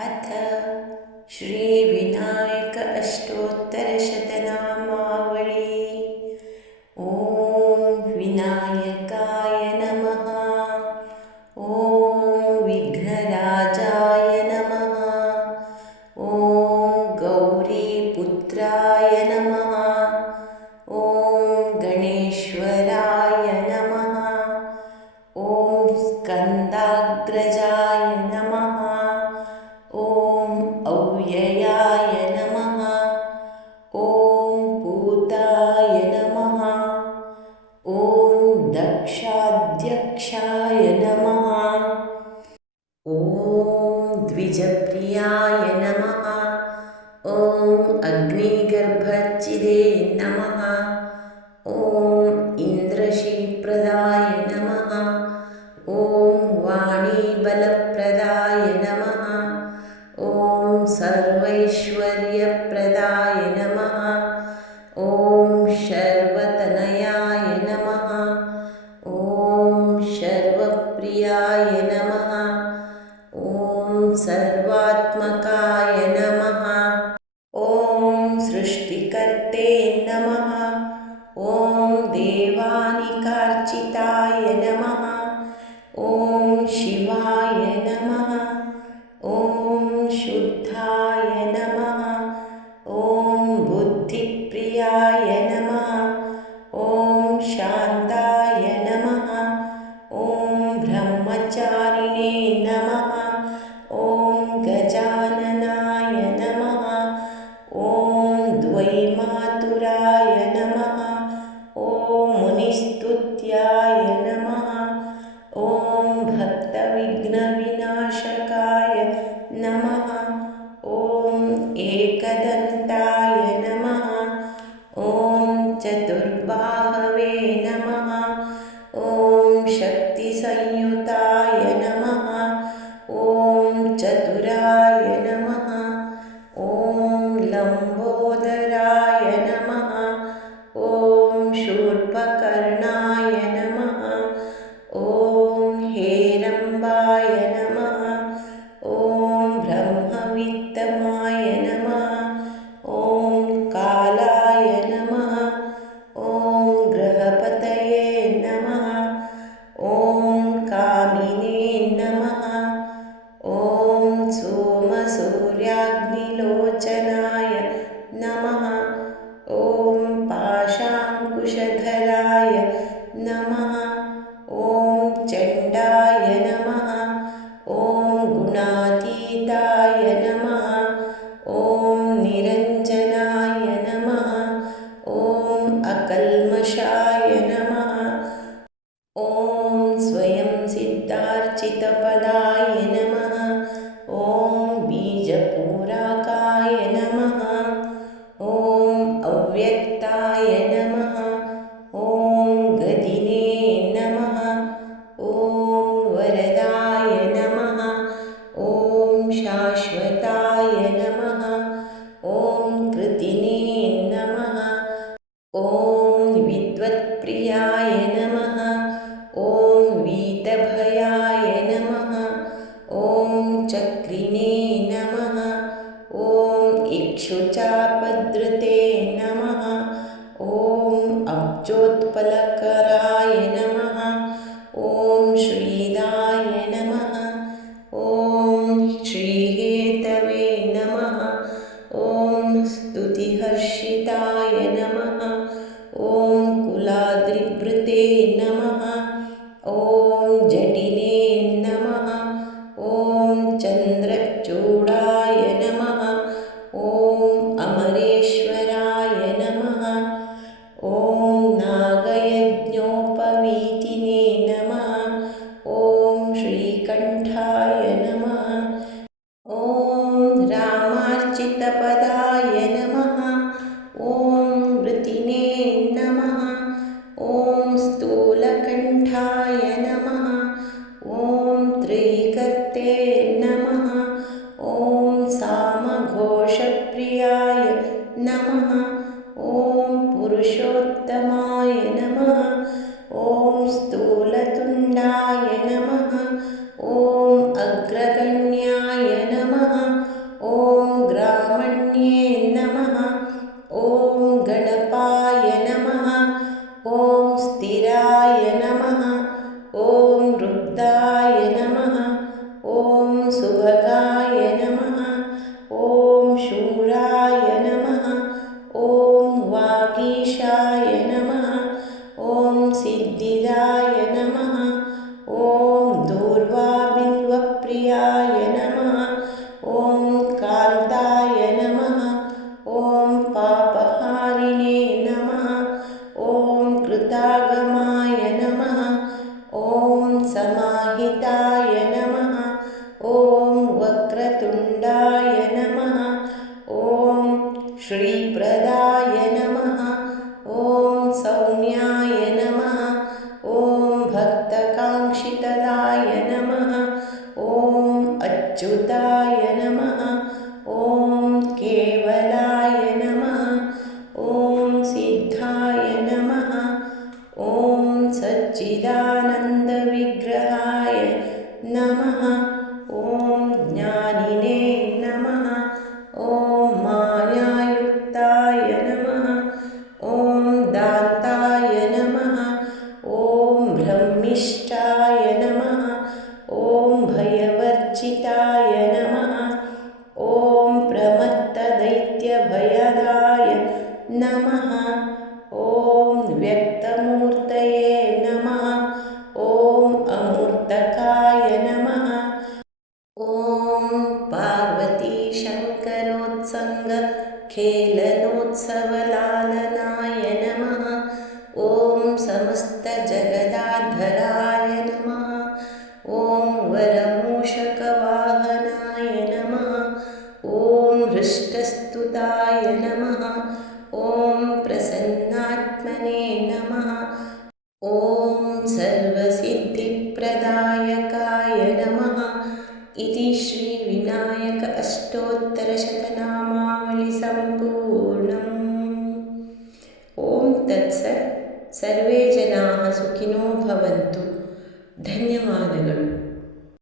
अथ श्रीविनायक अष्टोत्तरशतनामावली। ॐ विनायकाय नमः। ॐ विघ्नराजाय नमः। ॐ गौरीपुत्राय नमः। ॐ गणेश्वराय नमः। ॐ स्कन्दाग्रजाय नमः। ॐ अव्ययाय नमः। ॐ पूताय नमः। ॐ दक्षाध्यक्षाय नमः। ॐ द्विजप्रियाय नमः। ॐ अग्निगर्भच्छिदे नमः। ॐ इन्द्रशीप्रदाय नमः। ॐ वाणीबलप्रदाय नमः। ॐ सर्वैश्वर्यप्रदाय नमः। ॐ शर्वतनयाय नमः। ॐ शर्वप्रियाय नमः। ॐ सर्वात्मकाय नमः। ॐ सृष्टिकर्ते नमः। ॐ देवानिकार्चिताय नमः। ॐ शिवाय नमः। ॐ शुद्धाय नमः। ॐ बुद्धिप्रियाय नमः। ॐ शान्ताय नमः। ॐ ब्रह्मचारिणे नमः। ॐ गजाननाय नमः। ॐ द्वैमातुराय नमः। ॐ मुनिस्तुत्याय नमः। ॐ भक्तविघ्नविनाशकाय नमः। ॐ एकदन्ताय नमः। ॐ चतुर्बाहवे नमः। ॐ शक्तिसंयुताय नमः। ॐ चतुराय नमः। ॐ लम्बोदराय नमः। ॐ शूर्पकर्णाय नमः। ॐ हेरम्बाय नमः। ॐ ब्रह्मवित्तमाय नमः। ॐ कालाय नमः। ॐ ग्रहपतये नमः। ॐ कामिने नमः। ॐ सोमसूर्याग्निलोचनाय नमः। ॐ पाशाङ्कुशधराय नमः। ॐ चण्डाय नमः। ॐ गुणातीताय नमः। ॐ निरञ्जनाय नमः। ॐ अकल्मषाय नमः। ॐ स्वयं सिद्धार्चितपदाय नमः। ॐ बीजपूराकाराय नमः ॐ केवलाय नमः ॐ सिद्धाय नमः ॐ सच्चिदानन्दविग्रहाय नमः ॐ ज्ञानिने नमः ॐ मायायुक्ताय नमः ॐ दाताय नमः ॐ ब्रह्मिष्ठाय नमः ॐ भयवर्जिताय नमः ॐ प्रमत्तदैत्यभयदाय नमः ॐ व्यक्तमूर्तये नमः ॐ अमूर्तकाय नमः ॐ पार्वतीशङ्करोत्सङ्गखेलनोत्सवलालनाय नमः ॐ समस्तजगदाधराय नमः ॐ वरमूषकवाहनाय नमः ॐ हृष्टस्तुताय नमः ॐ प्रसन्नात्मने नमः ॐ सर्वसिद्धिप्रदायकाय नमः इति श्रीविनायक अष्टोत्तरशतनामावली सम्पूर्णम् ॐ तत्सत् सर्वे जनाः सुखिनो भवन्तु ಧನ್ಯವಾದಗಳು